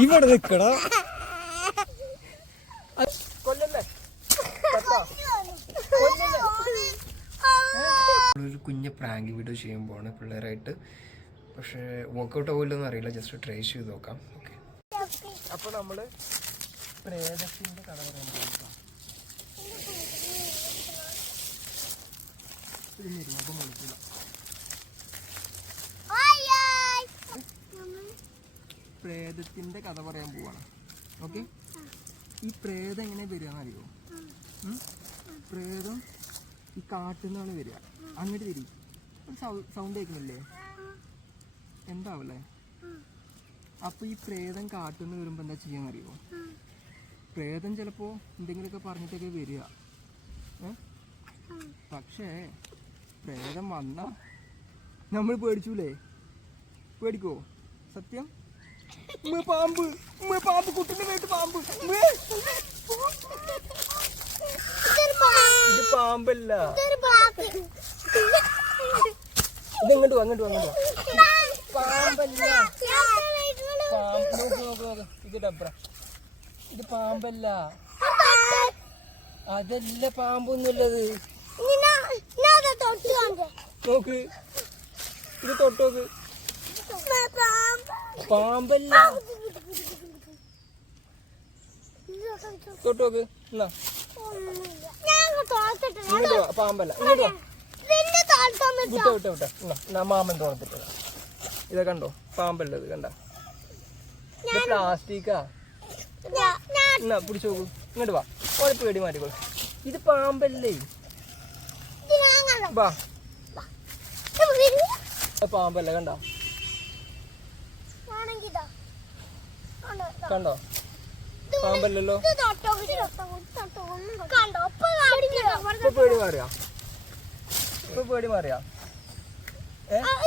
ഇവിടെ നിക്കടാ. കൊല്ലല്ലേ ഒരു കുഞ്ഞ പ്രാങ്ക് വീഡിയോ ചെയ്യാൻ ചെയ്യുമ്പോൾ പിള്ളേരായിട്ട് പക്ഷേ വർക്കൗട്ട് ആവില്ലെന്ന് അറിയില്ല. ജസ്റ്റ് ട്രൈ ചെയ്ത് നോക്കാം. ഓക്കെ അപ്പോൾ നമ്മൾ പ്രേതത്തിന്റെ കട പറയാൻ അപ്പം വിളിക്കില്ല പ്രേതത്തിന്റെ കഥ പറയാൻ പോവാണ്. ഓക്കെ ഈ പ്രേതം എങ്ങനെ വരിക അറിയോ ഉം? പ്രേതം ഈ കാട്ടിൽ നിന്നാണ് വരിക. അങ്ങോട്ട് തിരി സൗണ്ട് കേൾക്കുന്നില്ലേ? എന്താവല്ലേ? അപ്പൊ ഈ പ്രേതം കാട്ടിൽ നിന്ന് വരുമ്പോ എന്താ ചെയ്യാൻ അറിയോ പ്രേതം ചിലപ്പോ എന്തെങ്കിലുമൊക്കെ പറഞ്ഞിട്ടൊക്കെ വരിക. പക്ഷേ പ്രേതം വന്ന നമ്മൾ പേടിച്ചൂലേ? പേടിക്കോ? സത്യം? പാമ്പ്. പാമ്പ് കുട്ടിന്റെ വീട്ട് പാമ്പ്. ഇത് പാമ്പല്ല. ഇത് അങ്ങോട്ട് അങ്ങോട്ട്. പാമ്പല്ല. പാമ്പ് നോക്ക് നോക്ക് നോക്ക്. ഇത് ഡബ്ര. ഇത് പാമ്പല്ല. അതല്ല പാമ്പൊന്നുമല്ലത് നോക്ക്. ഇത് തൊട്ടോക്ക് പാമ്പല്ല? തൊട്ടോക്ക് എന്നാ? ഇങ്ങോട്ട് വാ പാമ്പല്ല ഇങ്ങോട്ട് വാ. വിട്ട വിട്ട വിട്ട. എന്നാ മാമൻ തോന്നത്തിട്ട് ഇതാ കണ്ടോ പാമ്പല്ല ഇത് കണ്ട പ്ലാസ്റ്റിക്കാ. എന്നാ പിടിച്ചു നോക്കൂ. ഇങ്ങോട്ട് വാ. ഓരോ പേടി മാറ്റിക്കോളൂ. ഇത് പാമ്പല്ലേ? വാ. പാമ്പല്ല കണ്ടോ? കണ്ടോ? പാമ്പല്ലല്ലോ. ഇപ്പൊ പേടി മാറിയാ? ഇപ്പൊ പേടി മാറിയാ?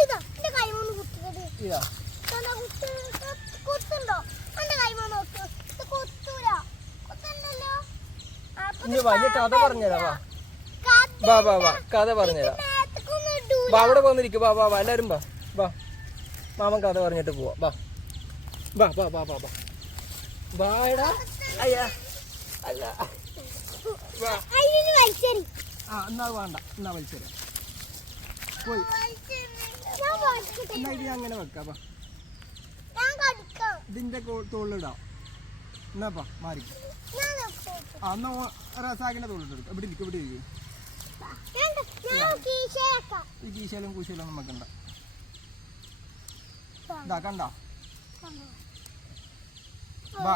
ഇതാ കുത്തുണ്ടോ എന്റെ കൈ നോക്ക് ഇത്. കുത്തൂല കുത്തണ്ടല്ലോ ഇനി വാ ഇനി കഥ പറഞ്ഞരാ വാ. വാ വാ കഥ പറഞ്ഞുതരാം. വാ അവിടെ വന്നിരിക്കും. വാ വാ വാ. എല്ലാരും വാ. വാ. മാമൻ കഥ പറഞ്ഞിട്ട് പോവാ. വാ വാ വാ വാ വാ. വാടാ അയ്യാ. അല്ല. ആ എന്നാ മാറി. ആ റസാക്കിന്റെ തോളിലിട്ടെടുക്കാം ഇവിടെ ഇരിക്കും? ഇവിടെ ഇരിക്കും? ഈ കീശയിലും കൂശയിലും ഒന്നും വെക്കണ്ട. ഇതാ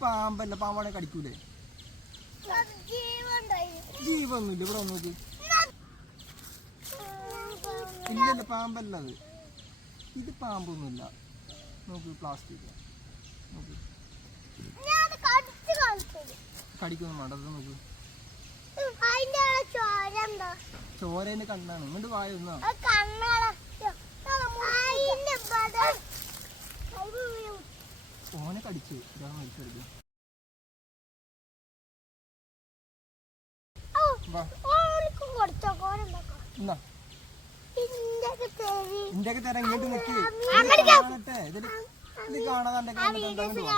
പാമ്പല്ല പാമ്പാണെ കടിക്കൂലേ? ജീവൊന്നുമില്ല ഇവിടെ നോക്ക്. ഇല്ലല്ല പാമ്പല്ല അത്. ഇത് പാമ്പൊന്നുമില്ല. നോക്ക് പ്ലാസ്റ്റിക് നോക്ക് ഞാൻ കടിച്ചു കാണിച്ചത് കടിക്കൊന്നും അത് നോക്ക്. എന്താ? ചോരേന്റെ കണ്ണാണ്. ഇങ്ങോട്ട് വായൊന്നാ ഓനെ കടിച്ചു. ഇതാണ് മരിച്ചെടുക്കും എന്നാ ഇന്ത്യയ്ക്ക് തരി. ഇങ്ങോട്ട് കാണട്ടെ ഇതിൽ ഇത് കാണാതെ കാണട്ടെ അങ്ങോട്ട്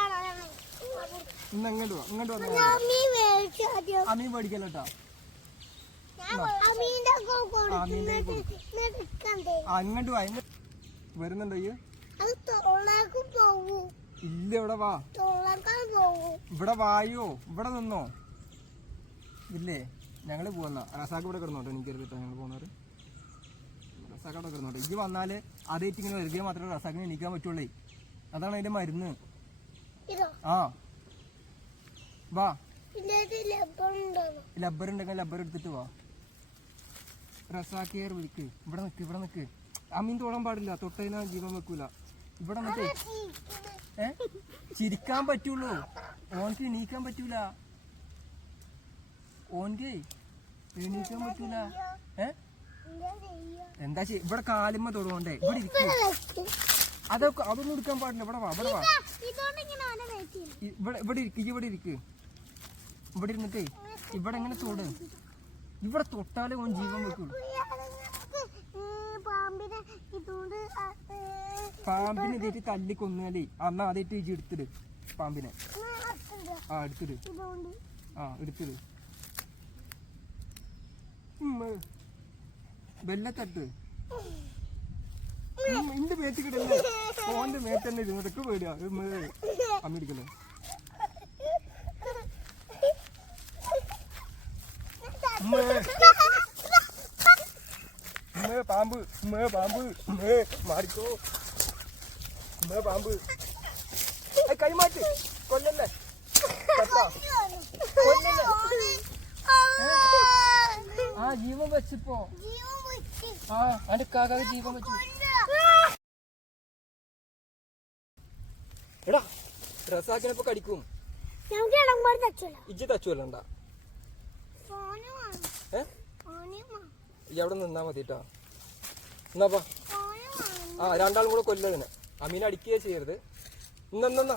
ഇന്ന് വാ ഇങ്ങോട്ട് വന്നാ. അമീൻ വാ വരുന്നുണ്ടോ ഇല്ല ഇവിടെ വാ. ഇവിടെ വായോ? ഇവിടെ നിന്നോ? ഇല്ലേ? ഞങ്ങൾ പോന്ന റസാക്ക് ഇവിടെ കിടന്നോട്ടെ എനിക്ക് അറിയാം ഞങ്ങൾ പോകുന്നവര് റസാക്ക് അവിടെ കിടന്നോട്ടെ. ഇജ്ജ് വന്നാൽ അതേറ്റിങ്ങനെ വരിക മാത്രമേ റസാക്കിന് എണീക്കാൻ പറ്റുള്ളേ. അതാണ് അതിന്റെ മരുന്ന്. ആ. വാ. ലബ്ബർ ഉണ്ടെങ്കിൽ ലബ്ബർ എടുത്തിട്ട് വാ. റസാക്കിയർ വിളിക്ക്. ഇവിടെ നിക്ക് ഇവിടെ നിക്ക്. അമീൻ തൊടാൻ പാടില്ല. തൊട്ടതിനാ ജീവൻ വെക്കൂല. ഇവിടെ നിക്ക്. ഏ? ചിരിക്കാൻ പറ്റുള്ളൂ. ഓൻക്ക് എണീക്കാൻ പറ്റൂല. ഓൻക്ക് എണീക്കാൻ പറ്റൂല. ഏ? എന്താ ഇവിടെ കാലുമ്മ തൊടുകൊണ്ടേ ഇവിടെ ഇരിക്കും. അതൊക്കെ അതൊന്നും എടുക്കാൻ പാടില്ല. ഇവിടെ വാ ഇവിടെ വാ. ഇവിടെ ഇവിടെ ഇരിക്ക് ഇവിടെ ഇരിക്ക്. ഇവിടെ ഇരുന്നിട്ടേ ഇവിടെ എങ്ങനെ തൊട് ഇവിടെ തൊട്ടാലേ ഓൻ ജീവൻ വെക്കുള്ളൂ പാമ്പിനെ ഇതേറ്റ് തല്ലി കൊന്നാലേ അന്ന് അതേറ്റ് ഇജി എടുത്തിട്. പാമ്പിനെ. ആ എടുത്തിട്. ആ എടുത്തിട്. വെല്ലത്തട്ട് ഇന്റെ മേത്ത് കിടല്ലേ ഓന്റെ മേത്ത് തന്നെ ഇരുന്ന് ഇതൊക്കെ പേടിയാ. ഉമ്മ, അമ്മ ഇരിക്കല്ലേ? ഉമ്മ, ഉമ്മ, പാമ്പ് ഉമ്മ, പാമ്പ് ഉമ്മ, മാറിക്കോ ഉമ്മ, പാമ്പ്. കൈമാറ്റ് കൊല്ലല്ലേ? ആ ജീവൻ വെച്ചിപ്പോ. ആ അടുക്കാകാതെ ജീവൻ വെച്ചു എടാ റസാക്കിനപ്പോ കടിക്കും. ഇജ്ജ് തച്ചുവല്ലണ്ട അവിടെ നിന്നാ മതി കേട്ടോ എന്നാ ഫോണ് വേണം. ആ രണ്ടാളും കൂടെ കൊല്ലതിന് അമീൻ അടിക്കുകയെ ചെയ്യരുത്. ഇന്നെന്നാ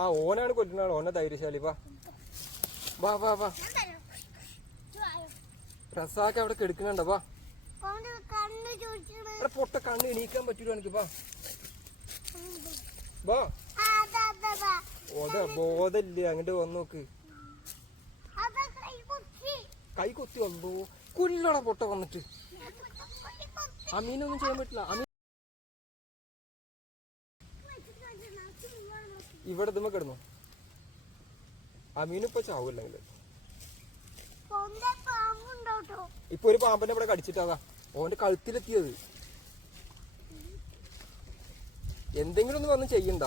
ആ ഓനാണ് കൊല്ലുന്ന ഓനെ ധൈര്യശാലി വാ. വാ വാ വാ. റസാക്ക് അവിടെ കെടുക്കുന്നുണ്ടോ? വാ. അവിടെ പൊട്ട കണ്ണ് എണീക്കാൻ പറ്റൂല എനിക്ക് വാ. വാ. ഓത ബോധല്ലേ അങ്ങോട്ട് വന്ന് നോക്ക്. കൈ കുത്തി വന്നോ കുല്ലട പൊട്ട വന്നിട്ട്. അമീനൊന്നും ചെയ്യാൻ പറ്റില്ല അമീൻ ഇവിടെ ഇതുമ്മ കിടന്നു. അമീനിപ്പോ ചാവൂല്ലെങ്കിൽ ഇപ്പൊ ഒരു പാമ്പനെ ഇവിടെ കടിച്ചിട്ടാകാം ഓന്റെ കഴുത്തിലെത്തിയത്. എന്തെങ്കിലും ഒന്ന് വന്ന് ചെയ്യണ്ട?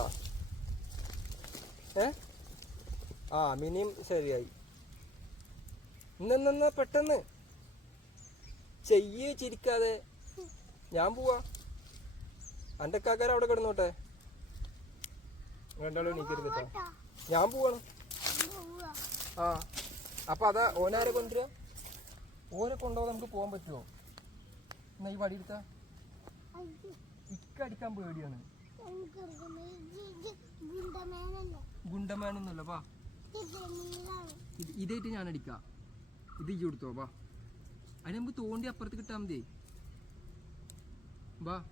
ഏ? ആ മിനിയും ശരിയായി. ഇന്നെന്നാ പെട്ടെന്ന്. ചെയ്യേ ചിരിക്കാതെ. ഞാൻ പോവാ. അന്റെ കാക്കാര അവിടെ കിടന്നോട്ടെ. രണ്ടാളും എണീക്കരുത് ഞാൻ പോവാണ്. ആ അപ്പൊ അതാ ഓനാരെ കൊണ്ടുവരാ? ഓനെ കൊണ്ടുപോകാൻ നമുക്ക് പോകാൻ പറ്റുമോ എന്നാ ഈ വടി ഇക്കടിക്കാൻ പേടിയാണ്. ഗുണ്ടമേനൊന്നുമല്ല വാ. ഇത് ഇതായിട്ട് ഞാൻ അടിക്കാം. ഇത് ഈ കൊടുത്തോ വാ. അതിന് നമുക്ക് തോണ്ടി അപ്പുറത്ത് കിട്ടാൻ മതി. വാ.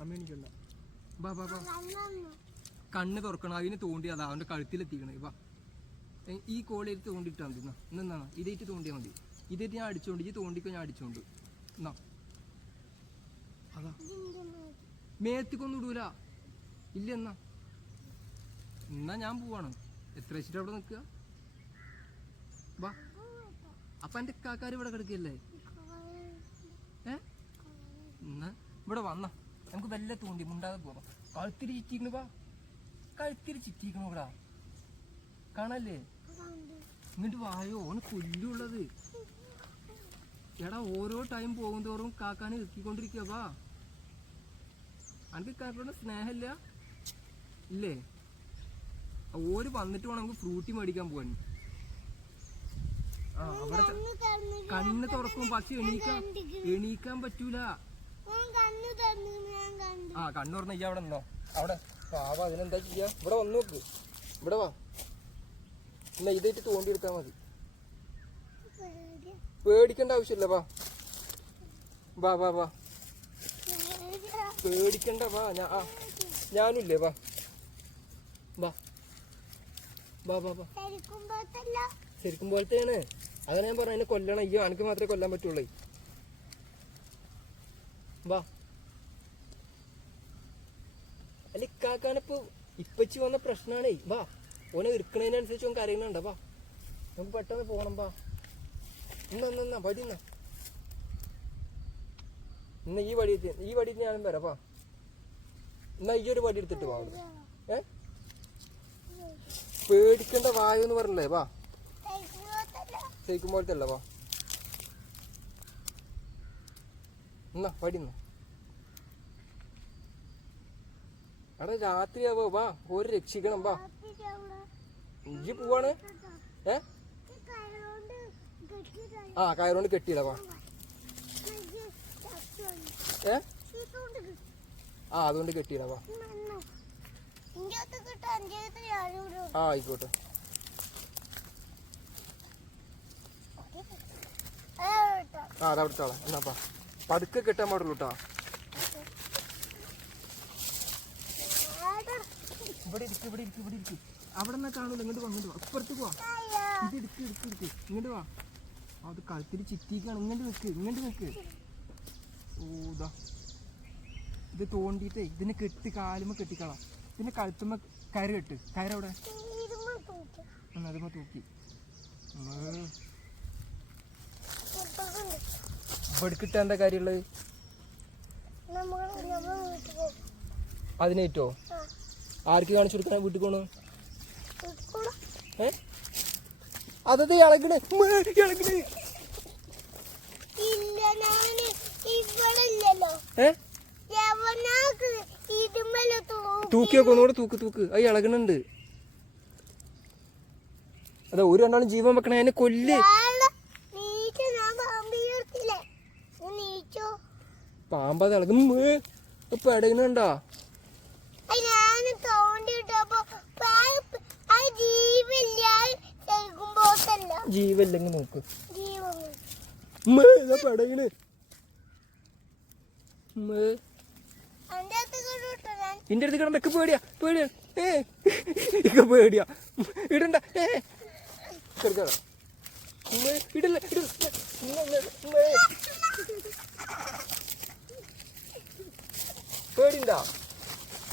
അമ്മ എണിക്കണ്ട. വാ വാ വാ. കണ്ണ് തുറക്കണം. അതിന് തോണ്ടി അതാ അവന്റെ കഴുത്തിലെത്തിക്കണേ. വാ. ഈ കോളിൽ തോണ്ടിട്ടാ മതി. എന്നാ ഇതായിട്ട് തോണ്ടിയാൽ മതി. ഇതേറ്റ് ഞാൻ അടിച്ചോണ്ട് ഈ തോണ്ടിക്കോ ഞാൻ അടിച്ചോണ്ട്. എന്നാ അതാ. മേത്തിക്കൊന്നും ഇടൂല. ഇല്ല എന്നാ എന്നാ ഞാൻ പോവാണ്. എത്ര വെച്ചിട്ട് അവിടെ നിൽക്കുക? വാ. അപ്പൊ എന്റെ കാക്കാർ ഇവിടെ കിടക്കല്ലേ ഏ? എന്നാ ഇവിടെ വന്ന നമുക്ക് വല്ല തോണ്ടി മുണ്ടാതെ പോവാം. കഴുത്തിരി ചിറ്റിക്കണു വാ. കഴുത്തിരി ചിറ്റിക്കണു ഇവിടെ. കാണല്ലേ? ഇങ്ങോട്ട് വായോ ഓന് കൊല്ലുള്ളത്. എടാ ഓരോ ടൈം പോകും തോറും കാക്കാനെ ഇറക്കിക്കൊണ്ടിരിക്കുക വാ. അനക്ക് കാക്കയുടെ സ്നേഹമില്ല? ഇല്ലേ? ഓര് വന്നിട്ട് വേണം നമുക്ക് ഫ്രൂട്ടി മേടിക്കാൻ പോകാൻ ആ അവിടെ കണ്ണ് തുറക്കും പക്ഷെ എണീക്കാൻ എണീക്കാൻ പറ്റൂല. ആ കണ്ണു പറഞ്ഞ അവിടെ ഉണ്ടോ അവിടെ പാവ അതിനെന്താ ചെയ്യാ? ഇവിടെ വന്നു നോക്ക് ഇവിടെ വാ. എന്നാ ഇതായിട്ട് തോണ്ടി എടുത്താൽ മതി. പേടിക്കേണ്ട ആവശ്യമില്ല വാ. വാ വാ വാ. പേടിക്കണ്ട വാ. ഞാ ആ ഞാനില്ലേ വാ. വാ. വാ വാ വാ. ശരിക്കും പോലത്തെയാണ്. അതാണ് ഞാൻ പറഞ്ഞ എന്നെ കൊല്ലണം. അയ്യോ എനിക്ക് മാത്രമേ കൊല്ലാൻ പറ്റുള്ളൂ. വാ. അല്ല ഇക്കാക്കാനിപ്പോ ഇപ്പച്ചി വന്ന പ്രശ്നമാണേ വാ. ഓനെ ഇരിക്കണതിനനുസരിച്ച് ഓൻ കരയുന്നുണ്ടപ്പാ നമുക്ക് പെട്ടെന്ന് പോകണം വാ ഇന്ന വടി എന്നാ എന്നാ ഈ വടി ഈ വടി ഞാനും വരാപ്പാ എന്നാ ഈ ഒരു വടി എടുത്തിട്ട് വാ ഏ? പേടിക്കേണ്ട വായു എന്ന് പറഞ്ഞില്ലേ വാ പോലത്തെ അല്ല വാ എന്നാ എന്നാ അവിടെ രാത്രിയാവോ? വാ ഒരു രക്ഷിക്കണം വാ. ഇജ്ജ് പോവാണ്. ഏ? ആ കയറുകൊണ്ട് കെട്ടിയിടാ വാ. ഏ? ആ അതുകൊണ്ട് കെട്ടിയിടാ വാ. ആ ആയിക്കോട്ടെ. ആ അതവിടുത്തെ ഇട്ടാളെ എന്നാപ്പാ പതുക്കെ കെട്ടാൻ പാടുള്ളൂ കേട്ടോ ഇവിടെ ഇരിക്കും ഇവിടെ ഇരിക്കും ഇവിടെ ഇരിക്കും. അവിടെ നിന്ന് കാണൂല ഇങ്ങോട്ട് വാ ഇങ്ങോട്ട് വാ. ഇപ്പുറത്ത് പോവാ. ഇത് എടുക്ക് എടുക്ക് എടുക്ക് ഇങ്ങോട്ട് വാ. അത് കഴുത്തിൽ ചിറ്റിക്കാണ് ഇങ്ങോട്ട് വെക്ക് ഇങ്ങോട്ട് വെക്ക്. ഓതാ ഇത്. തോണ്ടിയിട്ടേ ഇതിനെ കെട്ടി കാലുമ്മ കെട്ടിക്കളാം. പിന്നെ കഴുത്തുമ്മ കയറ് കെട്ട്. കയറവിടെ അതുമ്മ തൂക്കി. ഉമ്മേ. ഇവിടെ കിട്ടാൻ എന്താ കാര്യമുള്ളത്? അതിനേറ്റോ? ആർക്ക് കാണിച്ചു കൊടുക്കാൻ വീട്ടിൽ പോണു ഏ? അതത് ഇളകണ്. ഏ? തൂക്കി. ഒന്നുകൂടെ തൂക്ക് തൂക്ക്. അത് ഇളകണുണ്ട്. അതെ ഒരു രണ്ടാളും ജീവൻ വെക്കണേ അതിനെ കൊല്ല്. പാമ്പത് ഇളകും. ഇപ്പൊ ഇടകണുണ്ടോ അത് ഞാൻ തോണ്ടിട്ടപ്പോ ആ ജീവില്ല ചെറുക്കുമ്പോത്തല്ല ജീവല്ലെങ്കിൽ നോക്ക് ജീവൻ ഉമ്മേ, ഇതാ പെടകണ് ഉമ്മേ എന്റെ അടുത്ത് നോക്ക് ഞാൻ. നിന്റെ അടുത്ത് കിടന്ന ഇക്ക് പേടിയാ പേടിയാ. ഏ ഇക്ക് പേടിയാ. ഇടണ്ട ഏ. ചെറുക്കാ ഉമ്മേ, ഇടില്ല. പേടിണ്ടാ?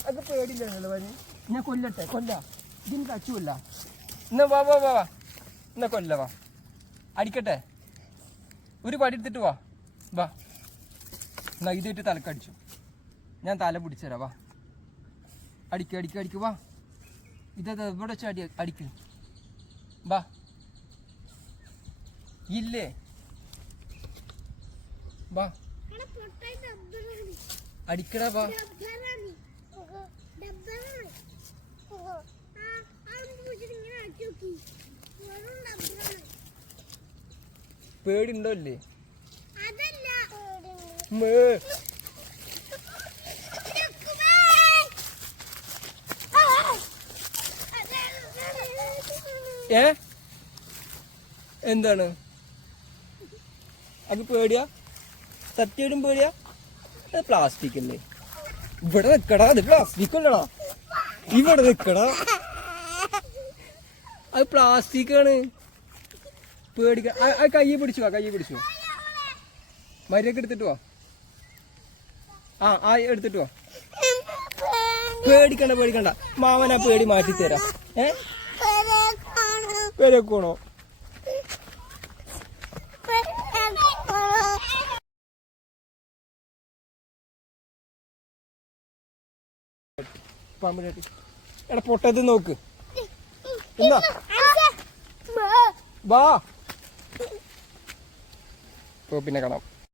അത് പേടില്ല ഞാൻ കൊല്ലട്ടെ കൊല്ല. ഇതിന് കച്ചുമില്ല എന്നാ വാ വാ വാ വാ. എന്നാ കൊല്ല വാ. അടിക്കട്ടെ. ഒരു പടി എടുത്തിട്ട് വാ. വാ. എന്നാ ഇതായിട്ട് തലക്കടിച്ചു ഞാൻ തല പിടിച്ചു തരാം വാ. അടിക്ക് അടിക്ക് അടിക്ക് വാ. ഇതാ എവിടെ വെച്ച് അടി അടിക്ക്. വാ. ഇല്ലേ? വാ. അടിക്കടാ വാ. ഡബ്ബറാണ്. ഡബ്ബറാണ്. പേടിണ്ടോ മേ. ഏ? എന്താണ്? അത് പേടിയാ? സത്യമായിട്ടും പേടിയാ? അത് പ്ലാസ്റ്റിക് അല്ലേ? ഇവിടെ നിൽക്കടാ അത് പ്ലാസ്റ്റിക് അല്ലടാ. ഇവിടെ നിക്കടാ. അത് പ്ലാസ്റ്റിക് ആണ് പേടിക്ക ആ- കയ്യെ പിടിച്ചു വാ കയ്യെ പിടിച്ചു മര്യാദയ്ക്ക് എടുത്തിട്ട് വാ. ആ ആ എടുത്തിട്ട് വാ. പേടിക്കണ്ട പേടിക്കണ്ട. മാമനാ പേടി മാറ്റി തരാം ഏ പേരക്കോണോ എടാ പൊട്ടത്ത് നോക്ക്. എന്നാ വാ. ഇപ്പൊ പിന്നെ കാണാം.